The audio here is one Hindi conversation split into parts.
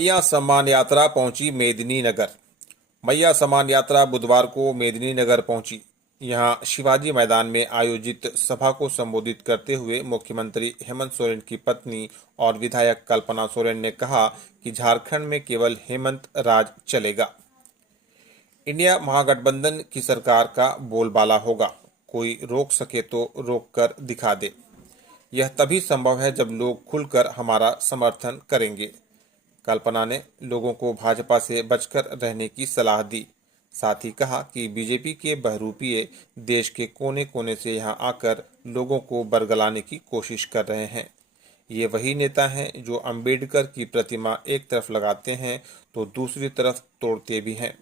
मैया सम्मान यात्रा पहुंची मेदिनीनगर। मैया सम्मान यात्रा बुधवार को मेदिनीनगर पहुंची। यहां शिवाजी मैदान में आयोजित सभा को संबोधित करते हुए मुख्यमंत्री हेमंत सोरेन की पत्नी और विधायक कल्पना सोरेन ने कहा कि झारखंड में केवल हेमंत राज चलेगा। इंडिया महागठबंधन की सरकार का बोलबाला होगा। कोई रोक सके तो रोक कर दिखा दे। यह तभी संभव है जब लोग खुलकर हमारा समर्थन करेंगे। कल्पना ने लोगों को भाजपा से बचकर रहने की सलाह दी। साथ ही कहा कि बीजेपी के बहरूपीय देश के कोने कोने से यहां आकर लोगों को बरगलाने की कोशिश कर रहे हैं। ये वही नेता हैं जो अंबेडकर की प्रतिमा एक तरफ लगाते हैं तो दूसरी तरफ तोड़ते भी हैं।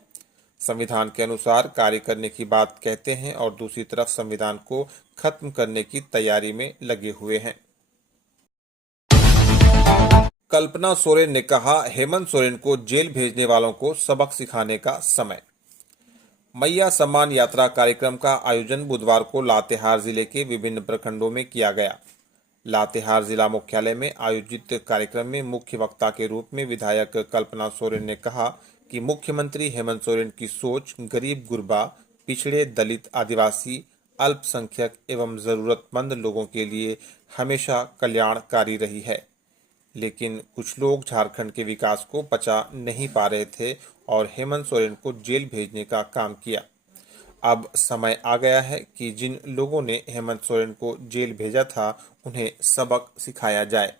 संविधान के अनुसार कार्य करने की बात कहते हैं और दूसरी तरफ संविधान को खत्म करने की तैयारी में लगे हुए हैं। कल्पना सोरेन ने कहा, हेमंत सोरेन को जेल भेजने वालों को सबक सिखाने का समय। मैया सम्मान यात्रा कार्यक्रम का आयोजन बुधवार को लातेहार जिले के विभिन्न प्रखंडों में किया गया। लातेहार जिला मुख्यालय में आयोजित कार्यक्रम में मुख्य वक्ता के रूप में विधायक कल्पना सोरेन ने कहा कि मुख्यमंत्री हेमंत सोरेन की सोच गरीब गुरबा, पिछड़े, दलित, आदिवासी, अल्पसंख्यक एवं जरूरतमंद लोगों के लिए हमेशा कल्याणकारी रही है। लेकिन कुछ लोग झारखंड के विकास को पचा नहीं पा रहे थे और हेमंत सोरेन को जेल भेजने का काम किया। अब समय आ गया है कि जिन लोगों ने हेमंत सोरेन को जेल भेजा था उन्हें सबक सिखाया जाए।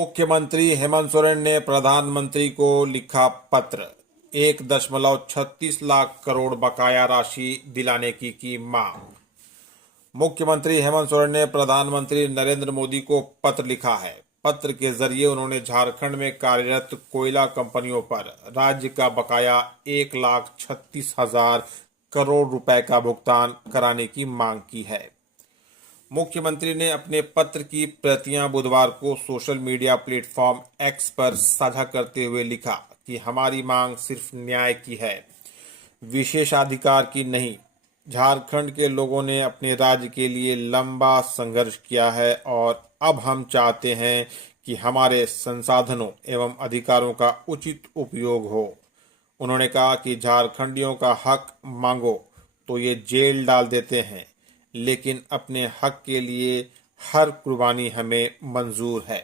मुख्यमंत्री हेमंत सोरेन ने प्रधानमंत्री को लिखा पत्र। 1.36 लाख करोड़ बकाया राशि दिलाने की मांग। मुख्यमंत्री हेमंत सोरेन ने प्रधानमंत्री नरेंद्र मोदी को पत्र लिखा है। पत्र के जरिए उन्होंने झारखंड में कार्यरत कोयला कंपनियों पर राज्य का बकाया 1,36,000 करोड़ रुपए का भुगतान कराने की मांग की है। मुख्यमंत्री ने अपने पत्र की प्रतियां बुधवार को सोशल मीडिया प्लेटफॉर्म एक्स पर साझा करते हुए लिखा कि हमारी मांग सिर्फ न्याय की है, विशेषाधिकार की नहीं। झारखंड के लोगों ने अपने राज्य के लिए लंबा संघर्ष किया है और अब हम चाहते हैं कि हमारे संसाधनों एवं अधिकारों का उचित उपयोग हो। उन्होंने कहा कि झारखंडियों का हक मांगो तो ये जेल डाल देते हैं, लेकिन अपने हक के लिए हर कुर्बानी हमें मंजूर है।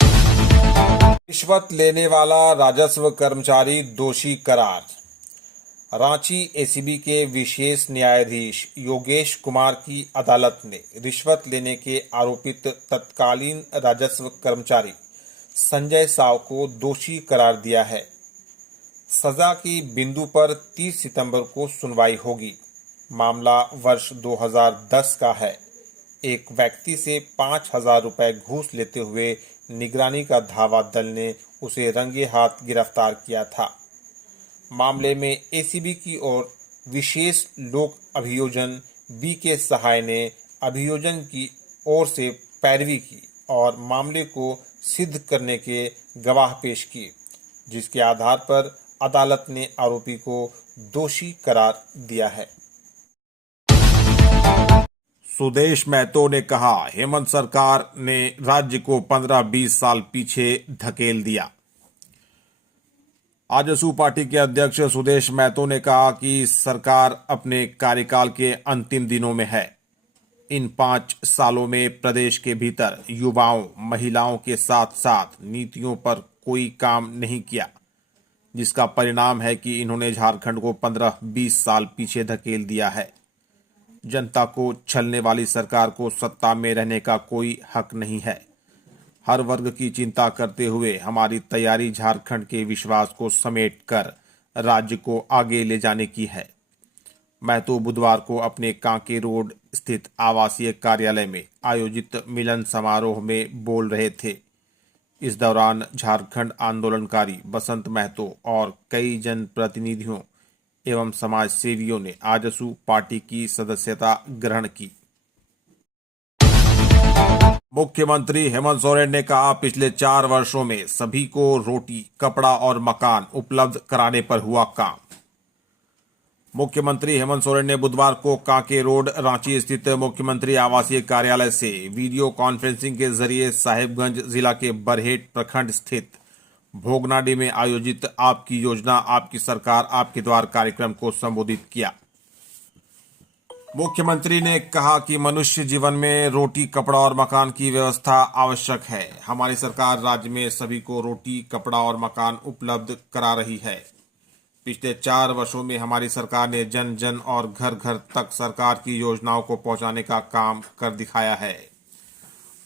रिश्वत लेने वाला राजस्व कर्मचारी दोषी करार। रांची एसीबी के विशेष न्यायाधीश योगेश कुमार की अदालत ने रिश्वत लेने के आरोपित तत्कालीन राजस्व कर्मचारी संजय साव को दोषी करार दिया है। सजा की बिंदु पर 30 सितंबर को सुनवाई होगी। मामला वर्ष 2010 का है। एक व्यक्ति से 5,000 रुपए घूस लेते हुए निगरानी का धावा दल ने उसे रंगे हाथ गिरफ्तार किया था। मामले में एसीबी की ओर विशेष लोक अभियोजन बी के सहाय ने अभियोजन की ओर से पैरवी की और मामले को सिद्ध करने के गवाह पेश किए, जिसके आधार पर अदालत ने आरोपी को दोषी करार दिया है। सुदेश महतो ने कहा, हेमंत सरकार ने राज्य को 15-20 साल पीछे धकेल दिया। आजसू पार्टी के अध्यक्ष सुदेश महतो ने कहा कि सरकार अपने कार्यकाल के अंतिम दिनों में है। इन 5 सालों में प्रदेश के भीतर युवाओं, महिलाओं के साथ साथ नीतियों पर कोई काम नहीं किया, जिसका परिणाम है कि इन्होंने झारखंड को 15-20 साल पीछे धकेल दिया है। जनता को छलने वाली सरकार को सत्ता में रहने का कोई हक नहीं है। हर वर्ग की चिंता करते हुए हमारी तैयारी झारखंड के विश्वास को समेटकर राज्य को आगे ले जाने की है। मैं तो बुधवार को अपने कांके रोड स्थित आवासीय कार्यालय में आयोजित मिलन समारोह में बोल रहे थे। इस दौरान झारखंड आंदोलनकारी बसंत महतो और कई जनप्रतिनिधियों एवं समाज सेवियों ने आजसू पार्टी की सदस्यता ग्रहण की। मुख्यमंत्री हेमंत सोरेन ने कहा, पिछले 4 वर्षों में सभी को रोटी, कपड़ा और मकान उपलब्ध कराने पर हुआ काम। मुख्यमंत्री हेमंत सोरेन ने बुधवार को कांके रोड रांची स्थित मुख्यमंत्री आवासीय कार्यालय से वीडियो कॉन्फ्रेंसिंग के जरिए साहिबगंज जिला के बरहेट प्रखंड स्थित भोगनाडी में आयोजित आपकी योजना आपकी सरकार आपके द्वार कार्यक्रम को संबोधित किया। मुख्यमंत्री ने कहा कि मनुष्य जीवन में रोटी, कपड़ा और मकान की व्यवस्था आवश्यक है। हमारी सरकार राज्य में सभी को रोटी, कपड़ा और मकान उपलब्ध करा रही है। पिछले 4 वर्षों में हमारी सरकार ने जन जन और घर घर तक सरकार की योजनाओं को पहुंचाने का काम कर दिखाया है।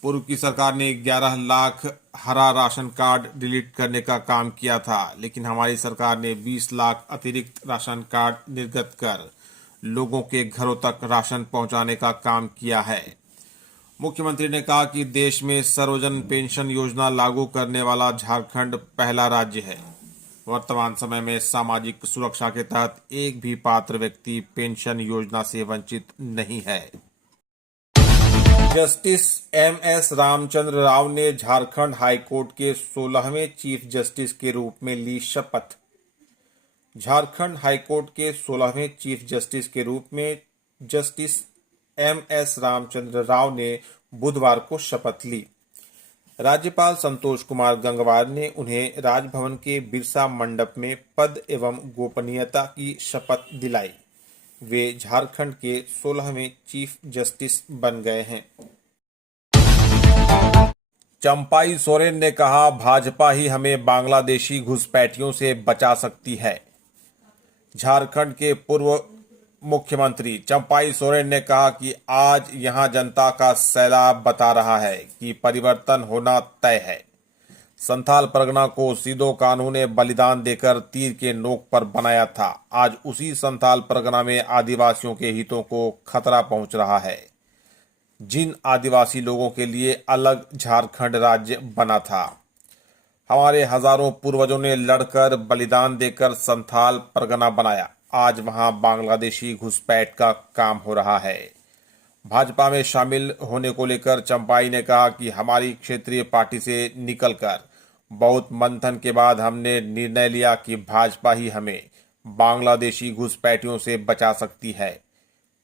पूर्व की सरकार ने 11 लाख हरा राशन कार्ड डिलीट करने का काम किया था, लेकिन हमारी सरकार ने 20 लाख अतिरिक्त राशन कार्ड निर्गत कर लोगों के घरों तक राशन पहुंचाने का काम किया है। मुख्यमंत्री ने कहा कि देश में सर्वजन पेंशन योजना लागू करने वाला झारखंड पहला राज्य है। वर्तमान समय में सामाजिक सुरक्षा के तहत एक भी पात्र व्यक्ति पेंशन योजना से वंचित नहीं है। जस्टिस एमएस रामचंद्र राव ने झारखंड हाईकोर्ट के 16वें चीफ जस्टिस के रूप में ली शपथ। झारखंड हाईकोर्ट के 16वें चीफ जस्टिस के रूप में जस्टिस एमएस रामचंद्र राव ने बुधवार को शपथ ली। राज्यपाल संतोष कुमार गंगवार ने उन्हें राजभवन के बिरसा मंडप में पद एवं गोपनीयता की शपथ दिलाई। वे झारखंड के 16वें चीफ जस्टिस बन गए हैं। चंपाई सोरेन ने कहा, भाजपा ही हमें बांग्लादेशी घुसपैठियों से बचा सकती है। झारखंड के पूर्व मुख्यमंत्री चंपाई सोरेन ने कहा कि आज यहां जनता का सैलाब बता रहा है कि परिवर्तन होना तय है। संथाल परगना को सीधो कानून ने बलिदान देकर तीर के नोक पर बनाया था। आज उसी संथाल परगना में आदिवासियों के हितों को खतरा पहुंच रहा है। जिन आदिवासी लोगों के लिए अलग झारखंड राज्य बना था, हमारे हजारों पूर्वजों ने लड़कर बलिदान देकर संथाल परगना बनाया। आज वहां बांग्लादेशी घुसपैठ का काम हो रहा है। भाजपा में शामिल होने को लेकर चंपाई ने कहा कि हमारी क्षेत्रीय पार्टी से निकलकर बहुत मंथन के बाद हमने निर्णय लिया कि भाजपा ही हमें बांग्लादेशी घुसपैठियों से बचा सकती है।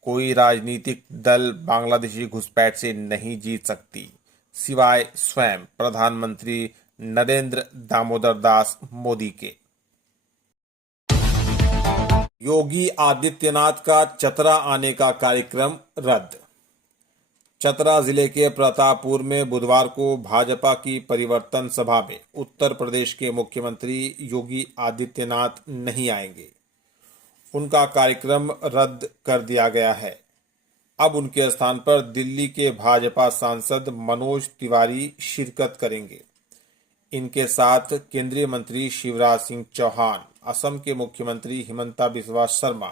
कोई राजनीतिक दल बांग्लादेशी घुसपैठ से नहीं जीत सकती, सिवाय स्वयं प्रधानमंत्री नरेंद्र दामोदर दास मोदी के। योगी आदित्यनाथ का चतरा आने का कार्यक्रम रद्द। चतरा जिले के प्रतापपुर में बुधवार को भाजपा की परिवर्तन सभा में उत्तर प्रदेश के मुख्यमंत्री योगी आदित्यनाथ नहीं आएंगे। उनका कार्यक्रम रद्द कर दिया गया है। अब उनके स्थान पर दिल्ली के भाजपा सांसद मनोज तिवारी शिरकत करेंगे। इनके साथ केंद्रीय मंत्री शिवराज सिंह चौहान, असम के मुख्यमंत्री हिमंता बिस्वा शर्मा,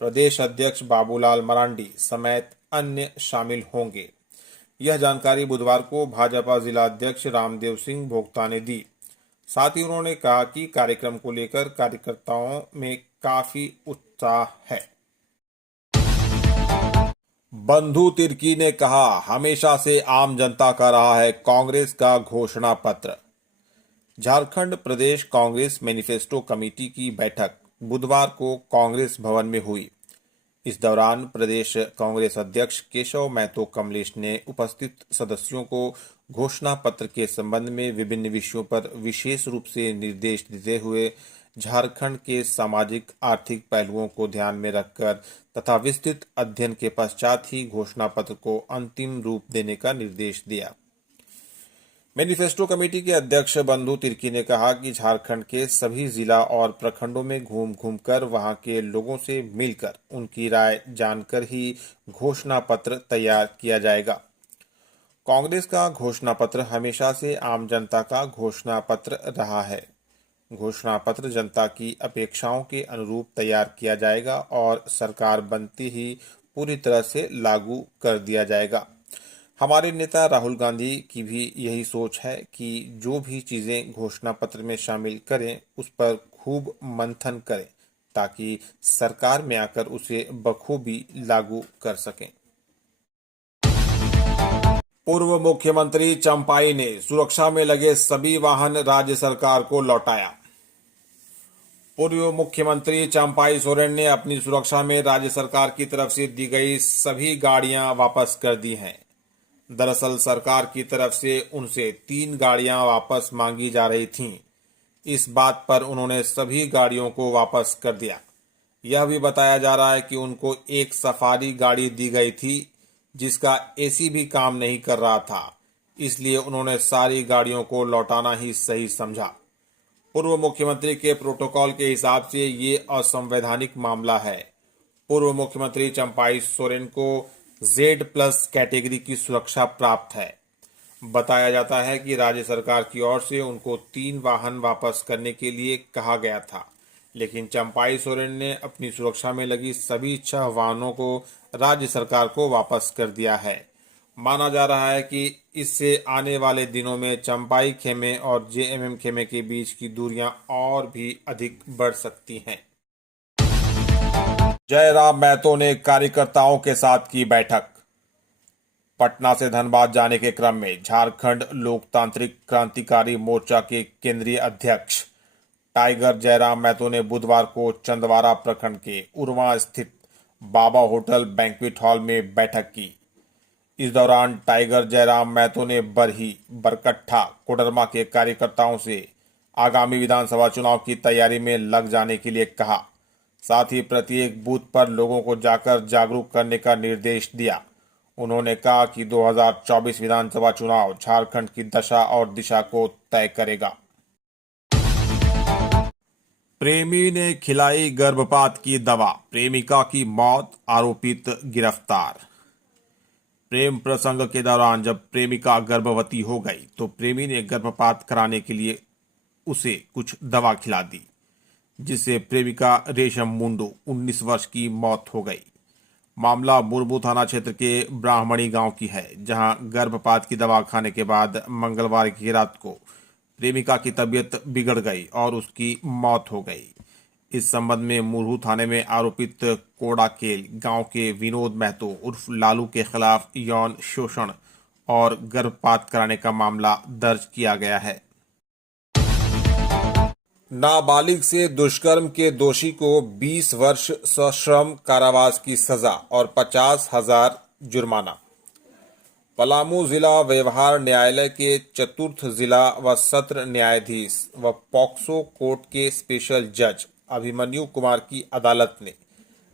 प्रदेश अध्यक्ष बाबूलाल मरांडी समेत अन्य शामिल होंगे। यह जानकारी बुधवार को भाजपा जिला अध्यक्ष रामदेव सिंह भोक्ता ने दी। साथ ही उन्होंने कहा कि कार्यक्रम को लेकर कार्यकर्ताओं में काफी उत्साह है। बंधु तिर्की ने कहा, हमेशा से आम जनता का रहा है कांग्रेस का घोषणा पत्र। झारखंड प्रदेश कांग्रेस मैनिफेस्टो कमेटी की बैठक बुधवार को कांग्रेस भवन में हुई। इस दौरान प्रदेश कांग्रेस अध्यक्ष केशव महतो कमलेश ने उपस्थित सदस्यों को घोषणा पत्र के संबंध में विभिन्न विषयों पर विशेष रूप से निर्देश देते हुए झारखंड के सामाजिक आर्थिक पहलुओं को ध्यान में रखकर तथा विस्तृत अध्ययन के पश्चात ही घोषणा पत्र को अंतिम रूप देने का निर्देश दिया। मैनिफेस्टो कमेटी के अध्यक्ष बंधु तिर्की ने कहा कि झारखंड के सभी जिला और प्रखंडों में घूम घूम कर वहां के लोगों से मिलकर उनकी राय जानकर ही घोषणा पत्र तैयार किया जाएगा। कांग्रेस का घोषणा पत्र हमेशा से आम जनता का घोषणा पत्र रहा है। घोषणा पत्र जनता की अपेक्षाओं के अनुरूप तैयार किया जाएगा और सरकार बनते ही पूरी तरह से लागू कर दिया जाएगा। हमारे नेता राहुल गांधी की भी यही सोच है कि जो भी चीजें घोषणा पत्र में शामिल करें उस पर खूब मंथन करें ताकि सरकार में आकर उसे बखूबी लागू कर सकें। पूर्व मुख्यमंत्री चंपाई ने सुरक्षा में लगे सभी वाहन राज्य सरकार को लौटाया। पूर्व मुख्यमंत्री चंपाई सोरेन ने अपनी सुरक्षा में राज्य सरकार की तरफ से दी गई सभी गाड़ियां वापस कर दी हैं। दरअसल सरकार की तरफ से उनसे 3 गाड़ियां वापस मांगी जा रही थीं। इस बात पर उन्होंने सभी गाड़ियों को वापस कर दिया। यह भी बताया जा रहा है कि उनको एक सफारी गाड़ी दी गई थी जिसका एसी भी काम नहीं कर रहा था, इसलिए उन्होंने सारी गाड़ियों को लौटाना ही सही समझा। पूर्व मुख्यमंत्री के प्रोटोकॉल के हिसाब से ये असंवैधानिक मामला है। पूर्व मुख्यमंत्री चंपाई सोरेन को Z+ कैटेगरी की सुरक्षा प्राप्त है। बताया जाता है कि राज्य सरकार की ओर से उनको 3 वाहन वापस करने के लिए कहा गया था, लेकिन चंपाई सोरेन ने अपनी सुरक्षा में लगी सभी 6 वाहनों को राज्य सरकार को वापस कर दिया है। माना जा रहा है कि इससे आने वाले दिनों में चंपाई खेमे और JMM खेमे के बीच की दूरियां और भी अधिक बढ़ सकती हैं। जयराम महतो ने कार्यकर्ताओं के साथ की बैठक। पटना से धनबाद जाने के क्रम में झारखंड लोकतांत्रिक क्रांतिकारी मोर्चा के केंद्रीय अध्यक्ष टाइगर जयराम महतो ने बुधवार को चंदवारा प्रखंड के उरवा स्थित बाबा होटल बैंक्वेट हॉल में बैठक की। इस दौरान टाइगर जयराम महतो ने बरही, बरकट्ठा, कोडरमा के कार्यकर्ताओं से आगामी विधानसभा चुनाव की तैयारी में लग जाने के लिए कहा। साथ ही प्रत्येक बूथ पर लोगों को जाकर जागरूक करने का निर्देश दिया। उन्होंने कहा कि 2024 विधानसभा चुनाव झारखंड की दशा और दिशा को तय करेगा। प्रेमी ने खिलाई गर्भपात की दवा, प्रेमिका की मौत, आरोपित गिरफ्तार। प्रेम प्रसंग के दौरान जब प्रेमिका गर्भवती हो गई तो प्रेमी ने गर्भपात कराने के लिए उसे कुछ दवा खिला दी, जिससे प्रेमिका रेशम मुंडू 19 वर्ष की मौत हो गई। मामला मुरमू थाना क्षेत्र के ब्राह्मणी गांव की है, जहां गर्भपात की दवा खाने के बाद मंगलवार की रात को प्रेमिका की तबीयत बिगड़ गई और उसकी मौत हो गई। इस संबंध में मुरहू थाने में आरोपित कोड़ाकेल गांव के विनोद महतो उर्फ लालू के खिलाफ यौन शोषण और गर्भपात कराने का मामला दर्ज किया गया है। नाबालिग से दुष्कर्म के दोषी को 20 वर्ष सश्रम कारावास की सजा और 50,000 जुर्माना। पलामू जिला व्यवहार न्यायालय के चतुर्थ जिला व सत्र न्यायाधीश व पॉक्सो कोर्ट के स्पेशल जज अभिमन्यु कुमार की अदालत ने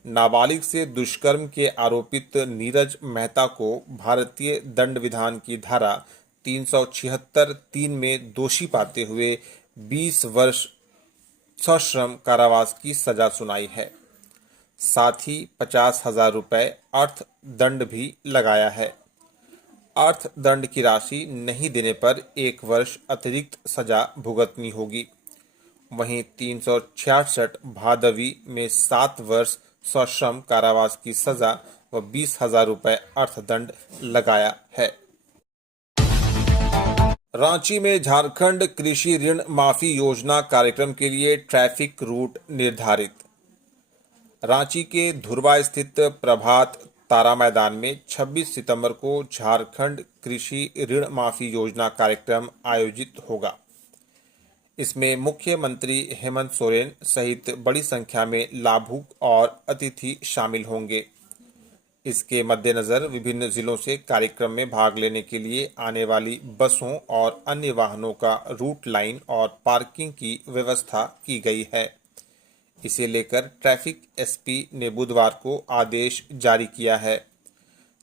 नाबालिग से दुष्कर्म के आरोपित नीरज मेहता को भारतीय दंड विधान की धारा 376(3) में दोषी पाते हुए 20 वर्ष सश्रम कारावास की सजा सुनाई है। साथ ही 50,000 रुपए अर्थदंड भी लगाया है। अर्थदंड की राशि नहीं देने पर 1 वर्ष अतिरिक्त सजा भुगतनी होगी। वहीं 366 भादवी में 7 वर्ष सश्रम कारावास की सजा व 20,000 रुपए अर्थदंड लगाया है। रांची में झारखंड कृषि ऋण माफी योजना कार्यक्रम के लिए ट्रैफिक रूट निर्धारित। रांची के धुर्वा स्थित प्रभात तारा मैदान में 26 सितंबर को झारखंड कृषि ऋण माफी योजना कार्यक्रम आयोजित होगा। इसमें मुख्यमंत्री हेमंत सोरेन सहित बड़ी संख्या में लाभुक और अतिथि शामिल होंगे। इसके मद्देनजर विभिन्न जिलों से कार्यक्रम में भाग लेने के लिए आने वाली बसों और अन्य वाहनों का रूट लाइन और पार्किंग की व्यवस्था की गई है। इसे लेकर ट्रैफिक SP ने बुधवार को आदेश जारी किया है।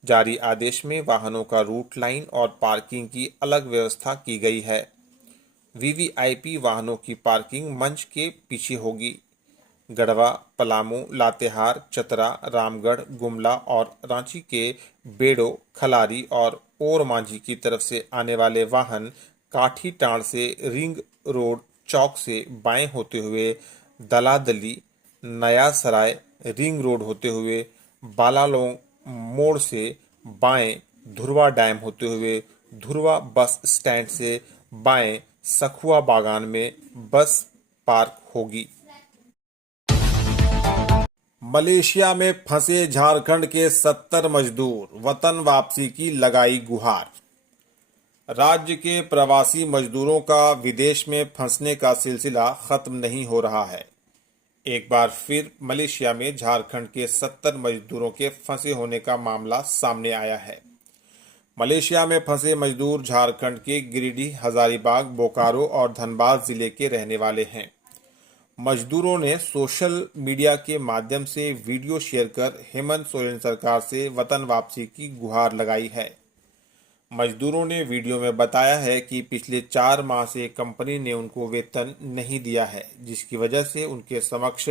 जारी आदेश में वाहनों का रूट लाइन और पार्किंग की अलग व्यवस्था की गई है। VVIP वाहनों की पार्किंग मंच के पीछे होगी। गढ़वा, पलामू, लातेहार, चतरा, रामगढ़, गुमला और रांची के बेड़ो, खलारी और ओरमांझी की तरफ से आने वाले वाहन काठी टांड़ से रिंग रोड चौक से बाएं होते हुए दलादली, नया सराय, रिंग रोड होते हुए बालालोंग मोड़ से बाएं धुर्वा डैम होते हुए धुर्वा बस स्टैंड से बाएं सखुआ बागान में बस पार्क होगी। मलेशिया में फंसे झारखंड के 70 मजदूर, वतन वापसी की लगाई गुहार। राज्य के प्रवासी मजदूरों का विदेश में फंसने का सिलसिला खत्म नहीं हो रहा है। एक बार फिर मलेशिया में झारखंड के 70 मजदूरों के फंसे होने का मामला सामने आया है। मलेशिया में फंसे मजदूर झारखंड के गिरिडीह, हजारीबाग, बोकारो और धनबाद जिले के रहने वाले हैं। मजदूरों ने सोशल मीडिया के माध्यम से वीडियो शेयर कर हेमंत सोरेन सरकार से वतन वापसी की गुहार लगाई है। मजदूरों ने वीडियो में बताया है कि पिछले 4 माह से कंपनी ने उनको वेतन नहीं दिया है, जिसकी वजह से उनके समक्ष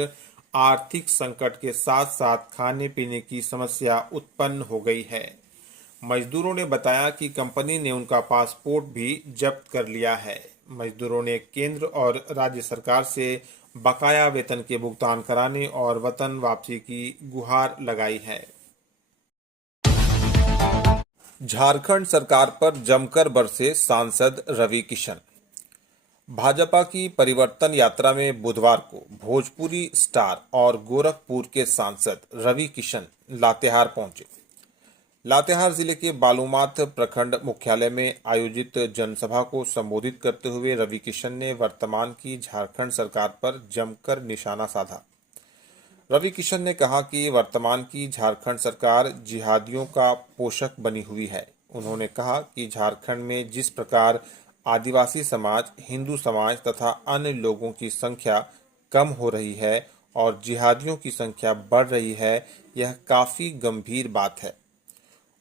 आर्थिक संकट के साथ साथ खाने पीने की समस्या उत्पन्न हो गई है। मजदूरों ने बताया कि कंपनी ने उनका पासपोर्ट भी जब्त कर लिया है। मजदूरों ने केंद्र और राज्य सरकार से बकाया वेतन के भुगतान कराने और वतन वापसी की गुहार लगाई है। झारखंड सरकार पर जमकर बरसे सांसद रवि किशन। भाजपा की परिवर्तन यात्रा में बुधवार को भोजपुरी स्टार और गोरखपुर के सांसद रवि किशन लातेहार पहुंचे। लातेहार जिले के बालूमाथ प्रखंड मुख्यालय में आयोजित जनसभा को संबोधित करते हुए रवि किशन ने वर्तमान की झारखंड सरकार पर जमकर निशाना साधा। रवि किशन ने कहा कि वर्तमान की झारखंड सरकार जिहादियों का पोषक बनी हुई है। उन्होंने कहा कि झारखंड में जिस प्रकार आदिवासी समाज, हिंदू समाज तथा अन्य लोगों की संख्या कम हो रही है और जिहादियों की संख्या बढ़ रही है, यह काफी गंभीर बात है।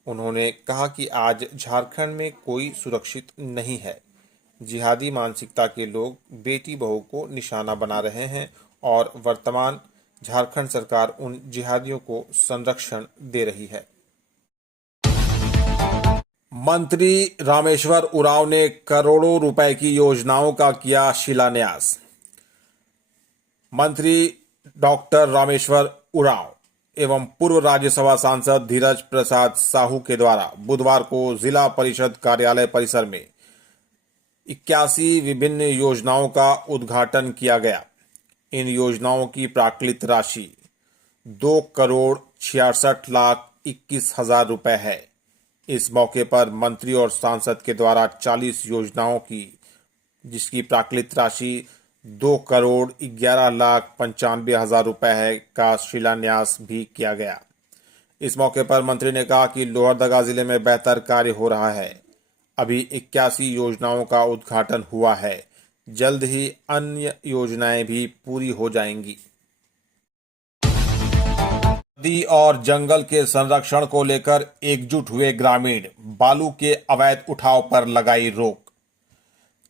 उन्होंने कहा कि आज झारखंड में कोई सुरक्षित नहीं है। जिहादी मानसिकता के लोग बेटी बहू को निशाना बना रहे हैं और वर्तमान झारखंड सरकार उन जिहादियों को संरक्षण दे रही है। मंत्री रामेश्वर उरांव ने करोड़ों रुपए की योजनाओं का किया शिलान्यास। मंत्री डॉक्टर रामेश्वर उरांव एवं पूर्व राज्यसभा सांसद धीरज प्रसाद साहू के द्वारा बुधवार को जिला परिषद कार्यालय परिसर में 81 विभिन्न योजनाओं का उद्घाटन किया गया। इन योजनाओं की प्राक्कलित राशि 2,66,21,000 रुपए है। इस मौके पर मंत्री और सांसद के द्वारा 40 योजनाओं की, जिसकी प्राक्कलित राशि 2,11,95,000 रुपए है, का शिलान्यास भी किया गया। इस मौके पर मंत्री ने कहा कि लोहरदगा जिले में बेहतर कार्य हो रहा है। अभी 81 योजनाओं का उद्घाटन हुआ है। जल्द ही अन्य योजनाएं भी पूरी हो जाएंगी। नदी और जंगल के संरक्षण को लेकर एकजुट हुए ग्रामीण, बालू के अवैध उठाव पर लगाई रोक।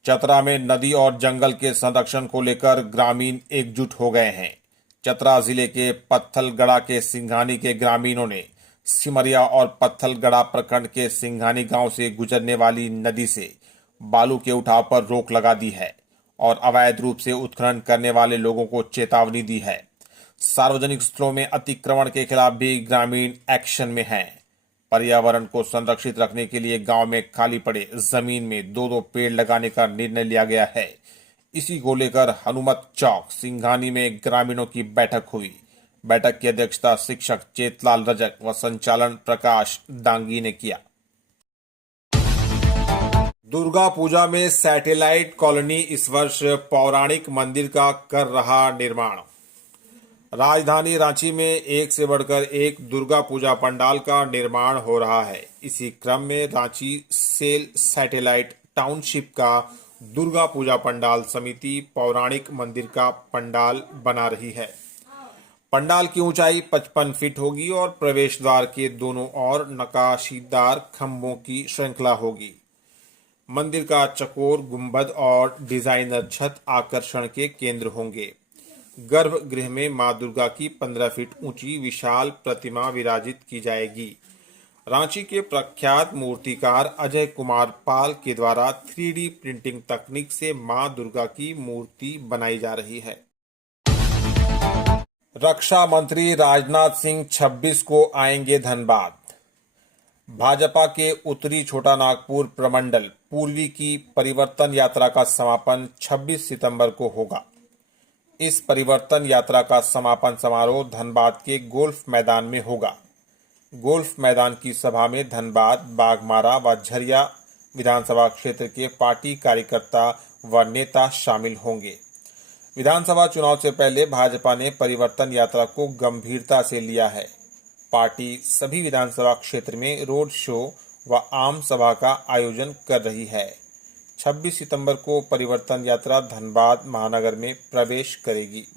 चतरा में नदी और जंगल के संरक्षण को लेकर ग्रामीण एकजुट हो गए हैं। चतरा जिले के पत्थलगड़ा के सिंघानी के ग्रामीणों ने सिमरिया और पत्थलगड़ा प्रखंड के सिंघानी गांव से गुजरने वाली नदी से बालू के उठाव पर रोक लगा दी है और अवैध रूप से उत्खनन करने वाले लोगों को चेतावनी दी है। सार्वजनिक स्थलों में अतिक्रमण के खिलाफ भी ग्रामीण एक्शन में हैं। पर्यावरण को संरक्षित रखने के लिए गांव में खाली पड़े जमीन में 2-2 पेड़ लगाने का निर्णय लिया गया है। इसी को लेकर हनुमत चौक सिंघानी में ग्रामीणों की बैठक हुई। बैठक की अध्यक्षता शिक्षक चेतलाल रजक व संचालन प्रकाश डांगी ने किया। दुर्गा पूजा में सैटेलाइट कॉलोनी इस वर्ष पौराणिक मंदिर का कर रहा निर्माण। राजधानी रांची में एक से बढ़कर एक दुर्गा पूजा पंडाल का निर्माण हो रहा है। इसी क्रम में रांची सेल सैटेलाइट टाउनशिप का दुर्गा पूजा पंडाल समिति पौराणिक मंदिर का पंडाल बना रही है। पंडाल की ऊंचाई 55 फीट होगी और प्रवेश द्वार के दोनों ओर नक्काशीदार खंभों की श्रृंखला होगी। मंदिर का चकोर गुंबद और डिजाइनर छत आकर्षण के केंद्र होंगे। गर्भगृह में मां दुर्गा की 15 फीट ऊंची विशाल प्रतिमा विराजित की जाएगी। रांची के प्रख्यात मूर्तिकार अजय कुमार पाल के द्वारा 3D प्रिंटिंग तकनीक से मां दुर्गा की मूर्ति बनाई जा रही है। रक्षा मंत्री राजनाथ सिंह 26 को आएंगे धनबाद। भाजपा के उत्तरी छोटा नागपुर प्रमंडल पूर्वी की परिवर्तन यात्रा का समापन 26 सितंबर को होगा। इस परिवर्तन यात्रा का समापन समारोह धनबाद के गोल्फ मैदान में होगा। गोल्फ मैदान की सभा में धनबाद, बाघमारा व झरिया विधानसभा क्षेत्र के पार्टी कार्यकर्ता व नेता शामिल होंगे। विधानसभा चुनाव से पहले भाजपा ने परिवर्तन यात्रा को गंभीरता से लिया है। पार्टी सभी विधानसभा क्षेत्र में रोड शो व आम सभा का आयोजन कर रही है। 26 सितंबर को परिवर्तन यात्रा धनबाद महानगर में प्रवेश करेगी।